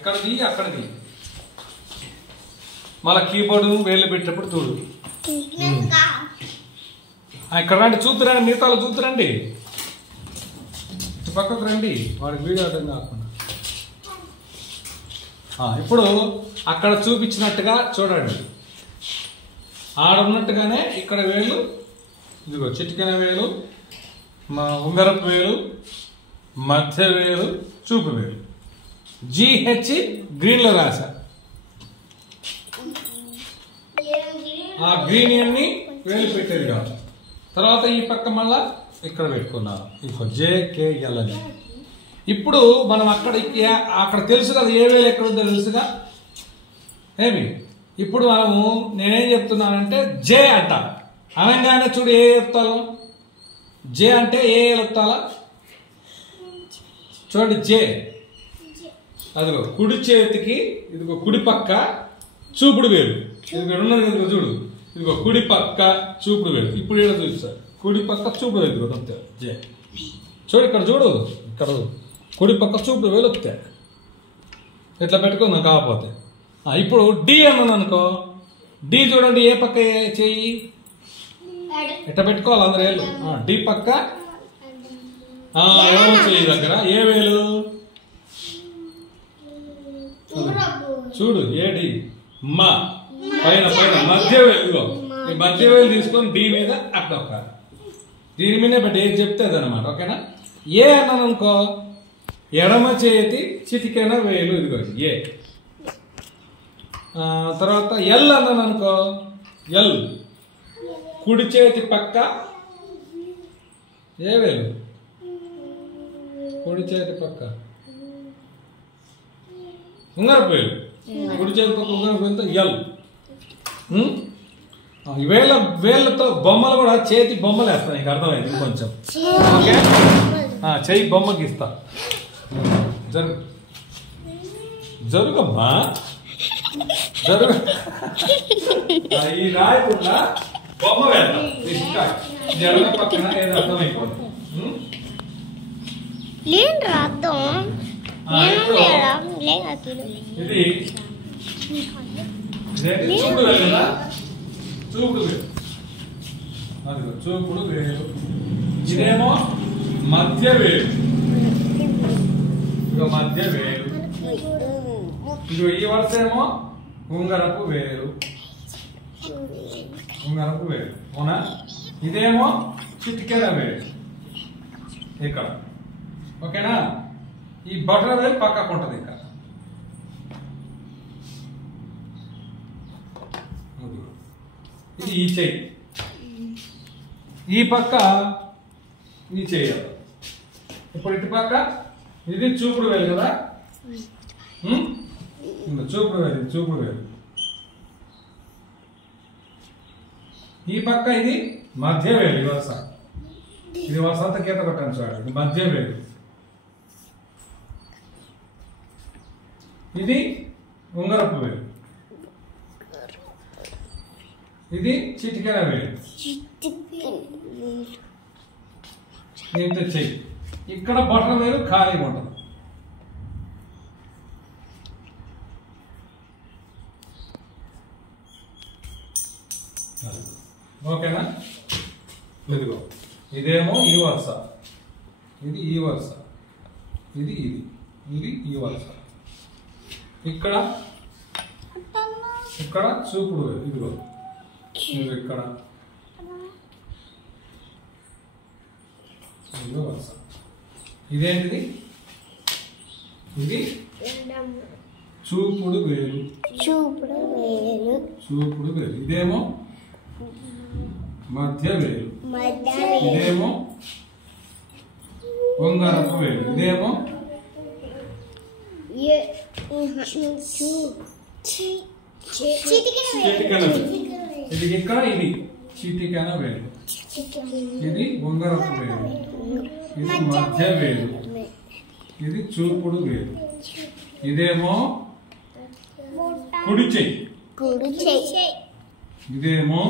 ఇక్కడది అక్కడది మళ్ళీ కీబోర్డు వేలు పెట్టేటప్పుడు చూడు. ఇక్కడ రండి చూద్దురండి, మిగతాలు చూద్దురండి, పక్కకు రండి, వాడికి వీడియో అర్థం కాకుండా. ఇప్పుడు అక్కడ చూపించినట్టుగా చూడండి, ఆడున్నట్టుగానే ఇక్కడ వేలు, ఇదిగో చిటికెన వేలు, ఉంగరపు వేలు, మధ్య వేలు, చూపు వేలు, GH గ్రీన్లో రాసా. ఆ గ్రీన్ అన్ని వేలు పెట్టేది కాదు. తర్వాత ఈ పక్క మళ్ళా ఇక్కడ పెట్టుకున్నాను, ఇంకో JKL అని. ఇప్పుడు మనం అక్కడ తెలుసు కదా ఏ వేలు ఎక్కడ ఉందో తెలుసుగా ఏమి. ఇప్పుడు మనము నేనేం చెప్తున్నానంటే జే అంట అనగానే చూడు ఏ ఎత్తాలో, జే అంటే ఏ ఎత్తాలా చూడండి, జే. అదిగో కుడి చేతికి ఇదిగో కుడి పక్క చూపుడు వేలు, ఇది ఉన్నది ఇదిగో చూడు, ఇదిగో కుడి పక్క చూపుడు వేలు. ఇప్పుడు ఏదో చూపిస్తారు, కుడి పక్క చూపుడు వేలు వస్తే జే. చూడు ఇక్కడ చూడు, ఇక్కడ కుడి పక్క చూపుడు వేలు వస్తే ఇట్లా పెట్టుకుందాం. కాకపోతే ఇప్పుడు డి అన్నాను అనుకో, డి చూడండి ఏ పక్క చెయ్యి ఇట్లా పెట్టుకోవాలి అందరు వేలు. డి పక్క ఎవరు చెయ్యి దగ్గర ఏ వేలు చూడు, ఏడి మా పైన పైన మధ్య వేలు, ఈ మధ్య వేలు తీసుకొని డి మీద అట్లా ఒక దీని మీదే బట్టి ఏది చెప్తే అదనమాట. ఓకేనా. ఏ అన్నాను అనుకో, ఎడమ చేతి చిటికెన వేలు, ఇదిగో ఏ. తర్వాత ఎల్ అన్నాను అనుకో, ఎల్ కుడి చేతి పక్క ఏ వేలు, కుడి చేతి పక్క ఉంగరపు వేలు, కుడి చేతి పక్క ఉంగరపు వేలుతో ఎల్. వేళ్ళతో బొమ్మలు కూడా చేతి బొమ్మలు వేస్తాను, నీకు అర్థమైంది కొంచెం. ఓకే, చెయ్యి బొమ్మకి ఇస్తా. జరుగమ్మా జరుగు. ఈ రాయకుండా బొమ్మ వేద్దాం, జరుగ పక్కన ఏదో అర్థమైపోతుంది. ఇది చూపుడు వేలు కదా, చూపుడు వేలు, అదిగో చూపుడు వేలు. ఇదేమో మధ్య వేలు, ఇదిగో మధ్య వేలు. ఇదిగో ఈ వరుస ఏమో ఉంగరపు వేలు, ఉంగరపు వేలు అవునా. ఇదేమో చిటికెన వేలు ఇక్కడ. ఓకేనా. ఈ బొటన వేలు పక్కకు ఉంటుంది ఇక్కడ. ఇది ఈ చెయ్యి, ఈ పక్క ఈ చెయ్యి. ఇప్పుడు ఇటు పక్క ఇది చూపుడు వేలు కదా, చూపుడు వేలు, చూపుడు వేలు. ఈ పక్క ఇది మధ్య వేలు, ఈ వరుస, ఇది వరుస అంతా గీత కొట్టాను చూడండి, ఇది మధ్య వేలు. ఇది ఉంగరపు వేలు, ఇది చిటికెన వేలు. దీంతో చెయ్యి, ఇక్కడ బొటన వేలు ఖాళీగా ఉంటుంది. ఓకేనా. ఇదిగో ఇదేమో ఈ వరుస, ఇది ఈ వరుస, ఇది ఇది ఇది ఈ వరుస. ఇక్కడ ఇక్కడ చూపుడు వేలు, ఇదిగో ఇది ఇక్కడ ఇదిగో వరుస. ఇదేంటిది, ఇది చూపుడు వేలు, చూపుడు వేలు, చూపుడు వేలు. ఇదేమో మధ్య వేలు, ఇదేమో ఉంగరపు వేలు, ఇదేమో చిటికెన వేలు. ఇది ఇక్కడ ఇది చిటికెన వేలు, ఇది ఉంగరపు వేలు, ఇది మధ్య వేలు, ఇది చూపుడు వేలు. ఇదేమో కుడి చెయ్యి, ఇదేమో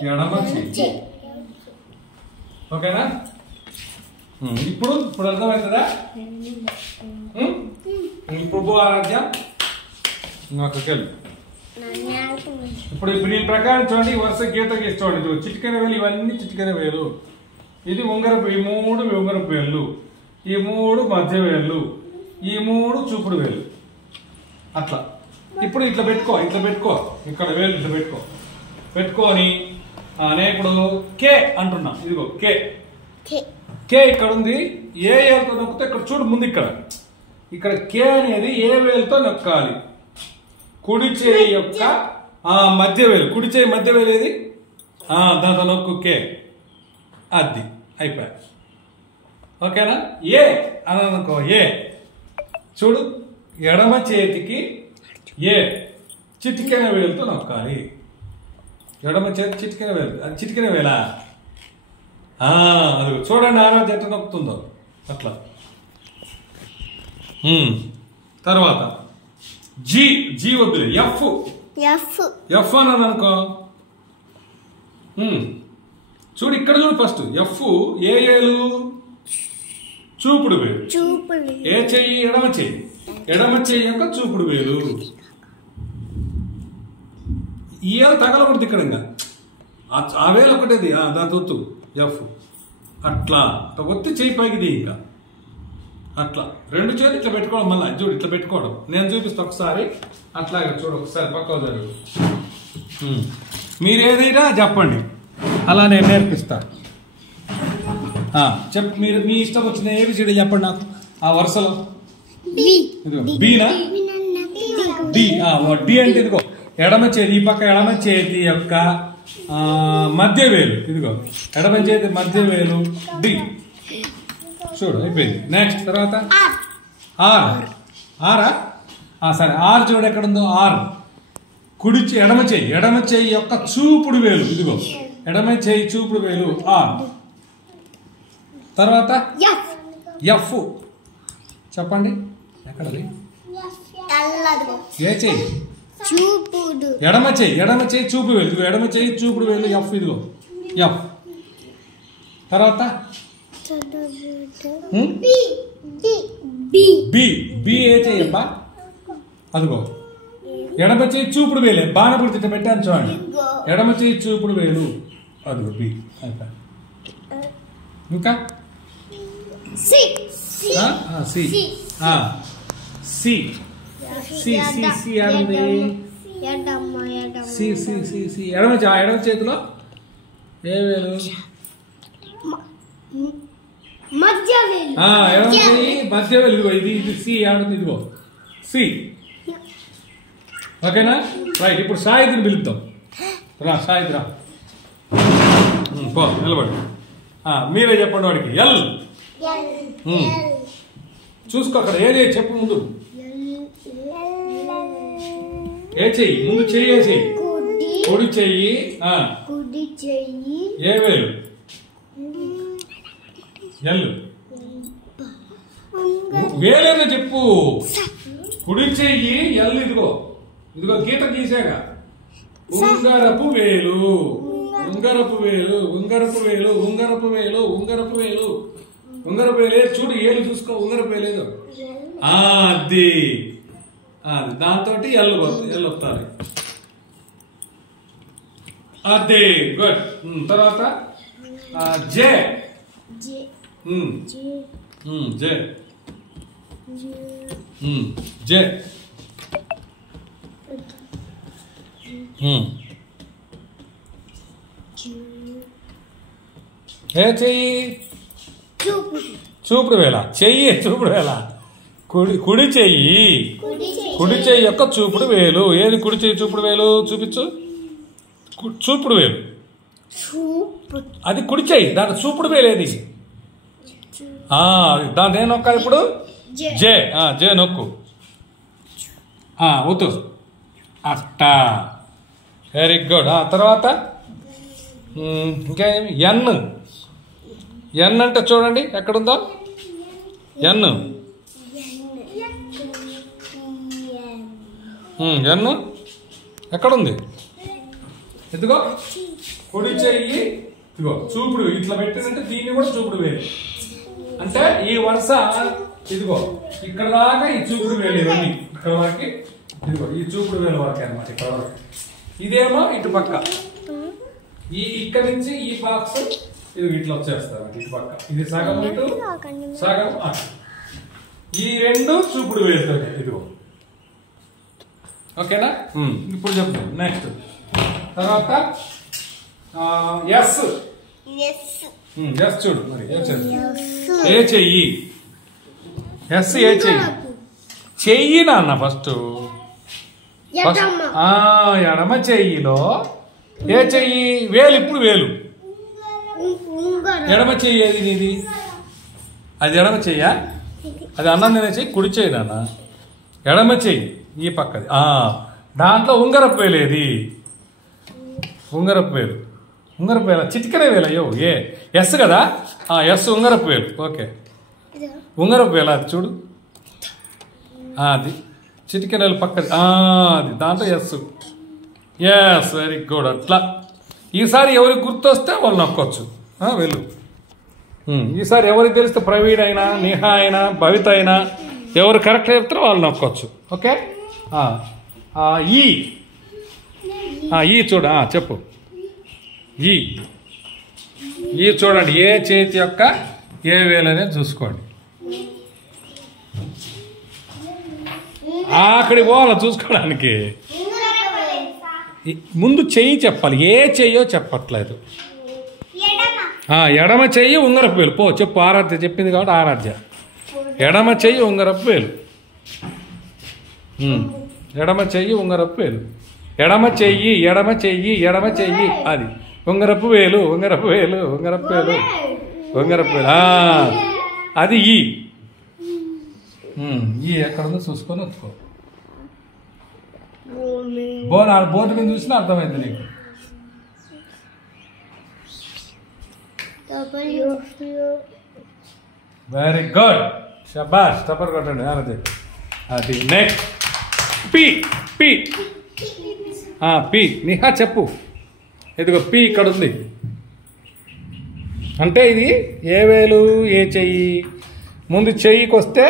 ఎడమ చెయ్యి. ఓకేనా. ఇప్పుడు అర్థమవుతుందా? ప్రభు ఆరాధ్య ఇంకొకకెళ్ళి ఇప్పుడు దీని ప్రకారం చూడండి వరుస గీత గీసి చూడండి చిటికెన వేలు ఇవన్నీ చిటికెన వేలు ఇది ఉంగరపు ఈ 3 ఉంగరపు వేళ్ళు ఈ 3 మధ్య వేళ్ళు ఈ 3 చూపుడు వేలు అట్లా ఇప్పుడు ఇట్లా పెట్టుకో ఇక్కడ వేలు ఇట్లా పెట్టుకొని నేను ఇప్పుడు కే అంటున్నా ఇదిగో కే ఇక్కడ ఉంది ఏ వేలుతో నొక్కితే ఇక్కడ చూడు ముందు ఇక్కడ కే అనేది ఏ వేలుతో నొక్కాలి కుడి చేయి యొక్క మధ్య వేలు కుడి చేయి మధ్య వేలు ఏది దాంతో నొక్కు కే అది అయిపోయా ఓకేనా ఏ అని అనుకో ఏ చూడు ఎడమ చేతికి ఏ చిటికెన వేలుతో నొక్కాలి ఎడమ చేతి చిటికెన వేలు అది చిటికెన వేలా అది చూడండి ఆరాధ్య ఎట్లా నొక్కుతుందో అట్లా తర్వాత జీ వద్దులే ఎఫ్ అన్నది అనుకో చూడు ఇక్కడ చూడు ఫస్ట్ ఎఫ్ ఏ ఏలు చూపుడు వేలు ఏ చెయ్యి ఎడమ చెయ్యి యొక్క చూపుడు వేలు ఈ ఏళ్ళు తగలకూడదు ఇక్కడ ఇంకా ఆ వేలు ఒకటేది దాని ఒత్తు ఎఫ్ అట్లా ఒత్తి చెయ్యి పైకిది ఇంకా అట్లా 2 చేతులు ఇట్లా పెట్టుకోవడం మళ్ళీ చూడు ఇట్లా పెట్టుకోవడం నేను చూపిస్తా ఒకసారి అట్లాగే చూడు ఒకసారి పక్క జరుగు మీరు ఏదైనా చెప్పండి అలా నేను నేర్పిస్తా మీరు మీ ఇష్టం వచ్చిన ఏబిసిడి చెప్పండి నాకు ఆ వరుసలో బీనా డి డి అంటే ఇదిగో ఎడమ చేతి ఈ పక్క ఎడమ చేతి యొక్క మధ్య వేలు ఇదిగో ఎడమ చేతి మధ్య వేలు డి చూడు అయిపోయింది నెక్స్ట్ తర్వాత ఆరా సరే ఆర్ చూడు ఎక్కడ ఉందో ఆర్ కుడి ఎడమ చేయి యొక్క చూపుడు వేలు ఇదిగో ఎడమ చేయి చూపుడు వేలు ఆర్ తర్వాత ఎఫ్ చెప్పండి ఎక్కడది ఏ చెయ్యి ఎడమ చేయి చూపుడు వేలు ఇదిగో ఎడమ చేయి చూపుడు వేలు ఎఫ్ ఇదిగో ఎఫ్ తర్వాత బి ఏ చెయ్యబ్బా అదిగో ఎడమ చేయి చూపుడు వేలే బాణపుడి తిట్ట పెట్టాను చూడండి ఎడమ చేయి చూపుడు వేలు అదిగో బి ఇంకా సి ఎడమ చేతిలో ఏ వేలు ఎడమ చేయి మధ్య వేలు ఇదిగో ఇది సి ఆడుతుంది ఇదిగో సి ఓకేనా రైట్ ఇప్పుడు సాయిని పిలుద్దాం సాయిది రా పో నిలబడి మీరే చెప్పండి వాడికి ఎల్ చూసుకో అక్కడ ఏ చెప్పు ముందు ఏ చెయ్యి ముందు చెయ్యి ఏ చెయ్యి కుడి చెయ్యి ఏ వేలు ఎల్ వేలేదో చెప్పు కుడి చెయ్యి ఎల్ ఇదిగో గీత గీసాగా ఉంగరపు వేలు చూడు ఏలు చూసుకో ఉంగరపు వేలేదు అది దాంతో ఎల్ వస్తారు అదే గుడ్ తర్వాత జే జే జే ఏ చెయ్యి చూపుడు వేళ చూపుడు వేళ కుడి చెయ్యి యొక్క చూపుడు వేలు ఏది కుడి చెయ్యి చూపుడు వేలు చూపించు చూపుడు వేలు అది కుడి చెయ్యి దాని చూపుడు వేలు ఏది దాన్ని నేను నొక్కాలి ఇప్పుడు జే నొక్కు వద్దు అట్టా వెరీ గుడ్ తర్వాత ఇంకేం ఎన్ అంటే చూడండి ఎక్కడుందో ఎన్ ఎక్కడుంది ఇదిగో కుడి చెయ్యి ఇదిగో చూపుడు ఇట్లా పెట్టిందంటే దీన్ని కూడా చూపుడు వేరు అంటే ఈ వరుస ఇదిగో ఇక్కడ దాకా ఈ చూపుడు వేలు ఇవన్నీ ఇక్కడ వరకు ఇదిగో ఈ చూపుడు వేలు వరకే అనమాట ఇక్కడ వరకు. ఇదేమో ఇటు పక్క ఇక్కడ నుంచి ఈ బాక్స్ ఇది ఇట్లా వచ్చేస్తారు ఇటు పక్క. ఇది సగం ఇటు సగం అటు. ఈ రెండు చూపుడు వేలుతో ఇదిగో. ఓకేనా? ఇప్పుడు చెప్తాం నెక్స్ట్. తర్వాత ఎస్ చూడు మరి ఏ చెయ్యి. ఎస్ ఏ చెయ్యి. చెయ్యి నాన్న ఫస్ట్ ఎడమ చెయ్యిలో ఏ చెయ్యి వేలు. ఇప్పుడు వేలు ఎడమ చెయ్యి ఏది నీది? అది ఎడమ చెయ్యా? అది అన్నం తినే చెయ్యి. కుడి చెయ్యి నాన్న. ఎడమ చెయ్యి ఈ పక్కది. దాంట్లో ఉంగరపు వేలు ఏది? ఉంగరపు వేలు. ఉంగరపు వేల చిటికనే వేలు. అయ్యో ఏ ఎస్ కదా? ఎస్ ఉంగరపు వేలు. ఓకే ఉంగరపు వేలు అది చూడు. అది చిటికెన వేలు పక్కది. అది దాంట్లో ఎస్. Yes very good. అట్లా ఈసారి ఎవరికి గుర్తొస్తే వాళ్ళు నొక్కొచ్చు. వెళ్ళు. ఈసారి ఎవరికి తెలిస్తే ప్రవీణ్ అయినా నేహా అయినా భవిత అయినా ఎవరు కరెక్ట్ చెప్తారో వాళ్ళు నొక్కొచ్చు. ఓకే ఈ చూడ చెప్పు. ఈ చూడండి ఏ చేతి యొక్క ఏ వేలనే చూసుకోండి. అక్కడికి పోవాలి చూసుకోవడానికి. ముందు చెయ్యి చెప్పాలి. ఏ చెయ్యో చెప్పట్లేదు. ఎడమ చెయ్యి ఉంగరపు వేలు. పో చెప్పు. ఆరాధ్య చెప్పింది కాబట్టి ఆరాధ్య. ఎడమ చెయ్యి ఉంగరపు వేలు. ఎడమ చెయ్యి ఉంగరపు వేలు. ఎడమ చెయ్యి ఎడమ చెయ్యి ఎడమ చెయ్యి. అది ఉంగరపు వేలు ఉంగరపు వేలు ఉంగరపు వేలు ఉంగరపు వేలు. అది ఈ ఎక్కడుందో చూసుకొని వచ్చుకో. బోర్డు మీద చూసినా అర్థమైంది నీకు. Very good. షబాష్. టపర్ కొట్టండి. అది next P. P P Niha చెప్పు. ఇదిగో పి ఇక్కడ ఉంది. అంటే ఇది ఏ వేలు ఏ చెయ్యి? ముందు చెయ్యికి వస్తే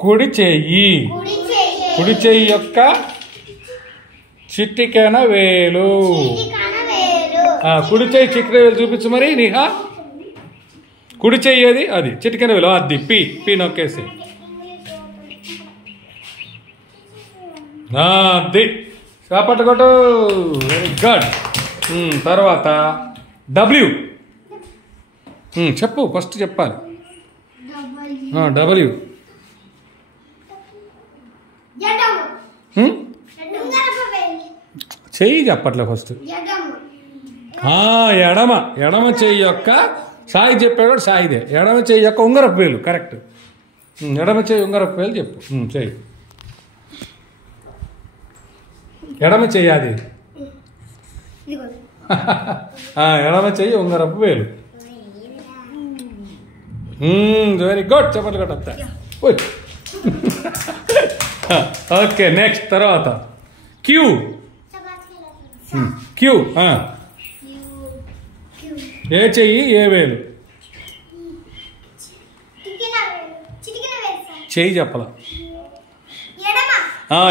కుడి చెయ్యి. కుడి చెయ్యి యొక్క చిటికెన వేలు. కుడి చెయ్యి చిటికెన వేలు చూపించు మరి నిహా. కుడి చెయ్యి అది అది చిటికెన వేలు. అది పి. పి నొక్కేసి అది పట్టుకోటు. Very good. తర్వాత డబ్ల్యూ చెప్పు. ఫస్ట్ చెప్పాలి. డబ్ల్యూ చెయ్యి చెప్పట్లే ఫస్ట్. ఎడమ ఎడమ చెయ్యి యొక్క సాయి చెప్పాడు. సాయిదే ఎడమ చెయ్యి యొక్క ఉంగరపు వేలు. కరెక్ట్. ఎడమ చెయ్యి ఉంగరపు వేలు చెప్పు. చెయ్యి ఎడమ చెయ్యి అది. ఎడమ చెయ్యి ఉంగరపు వేలు. Very good. చెప్పట్లు కొట్టా. Okay next. తర్వాత క్యూ. క్యూ ఏ చెయ్యి ఏ వేలు? చెయ్యి చెప్పలా.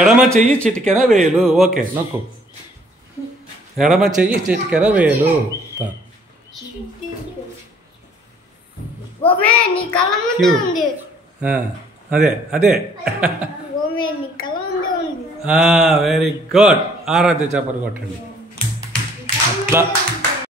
ఎడమ చెయ్యి చిటికెన వేలు. ఓకే నొక్కు. ఎడమ చెయ్యి చిటికెన వేలు. అదే అదే. Very good. ఆరాధ్య చెప్పరు కొట్టండి. అట్లా